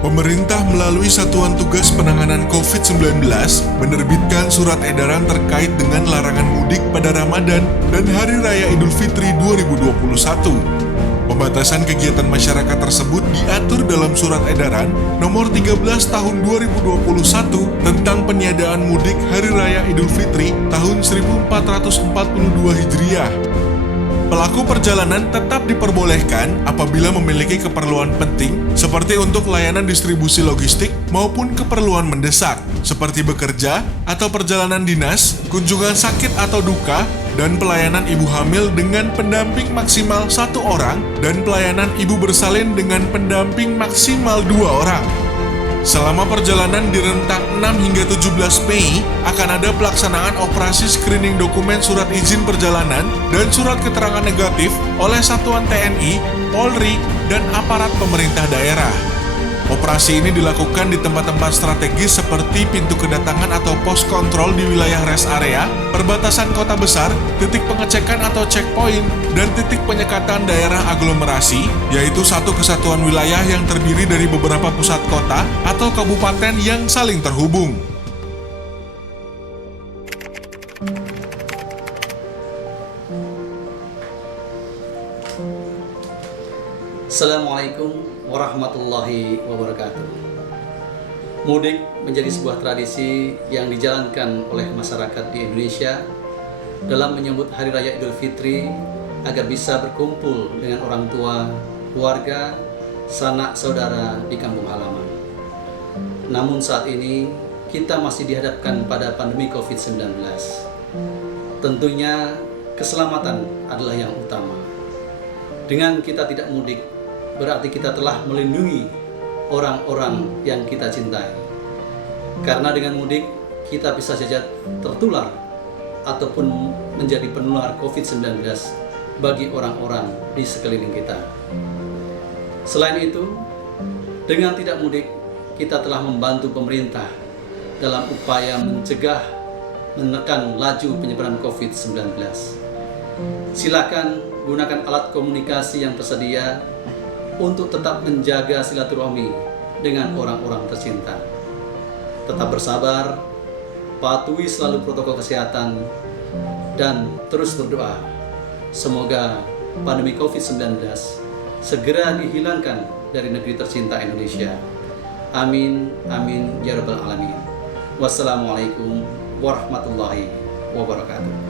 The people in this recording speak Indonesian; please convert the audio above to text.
Pemerintah melalui Satuan Tugas Penanganan COVID-19 menerbitkan surat edaran terkait dengan larangan mudik pada Ramadan dan Hari Raya Idul Fitri 2021. Pembatasan kegiatan masyarakat tersebut diatur dalam Surat Edaran Nomor 13 Tahun 2021 tentang peniadaan mudik Hari Raya Idul Fitri tahun 1442 Hijriah. Pelaku perjalanan tetap diperbolehkan apabila memiliki keperluan penting seperti untuk layanan distribusi logistik maupun keperluan mendesak seperti bekerja atau perjalanan dinas, kunjungan sakit atau duka, dan pelayanan ibu hamil dengan pendamping maksimal 1 orang dan pelayanan ibu bersalin dengan pendamping maksimal 2 orang. Selama perjalanan di rentang 6 hingga 17 Mei akan ada pelaksanaan operasi screening dokumen surat izin perjalanan dan surat keterangan negatif oleh satuan TNI, Polri, dan aparat pemerintah daerah. Operasi ini dilakukan di tempat-tempat strategis seperti pintu kedatangan atau pos kontrol di wilayah rest area, perbatasan kota besar, titik pengecekan atau checkpoint, dan titik penyekatan daerah aglomerasi, yaitu satu kesatuan wilayah yang terdiri dari beberapa pusat kota atau kabupaten yang saling terhubung. Assalamualaikum warahmatullahi wabarakatuh. Mudik menjadi sebuah tradisi yang dijalankan oleh masyarakat di Indonesia dalam menyambut Hari Raya Idul Fitri agar bisa berkumpul dengan orang tua, keluarga, sanak saudara di kampung halaman. Namun saat ini kita masih dihadapkan pada pandemi COVID-19. Tentunya keselamatan adalah yang utama. Dengan kita tidak mudik, berarti kita telah melindungi orang-orang yang kita cintai. Karena dengan mudik, kita bisa saja tertular ataupun menjadi penular COVID-19 bagi orang-orang di sekeliling kita. Selain itu, dengan tidak mudik, kita telah membantu pemerintah dalam upaya mencegah, menekan laju penyebaran COVID-19. Silakan gunakan alat komunikasi yang tersedia untuk tetap menjaga silaturahmi dengan orang-orang tercinta. Tetap bersabar, patuhi selalu protokol kesehatan, dan terus berdoa. Semoga pandemi COVID-19 segera dihilangkan dari negeri tercinta Indonesia. Amin, amin, ya rabbal alamin. Wassalamualaikum warahmatullahi wabarakatuh.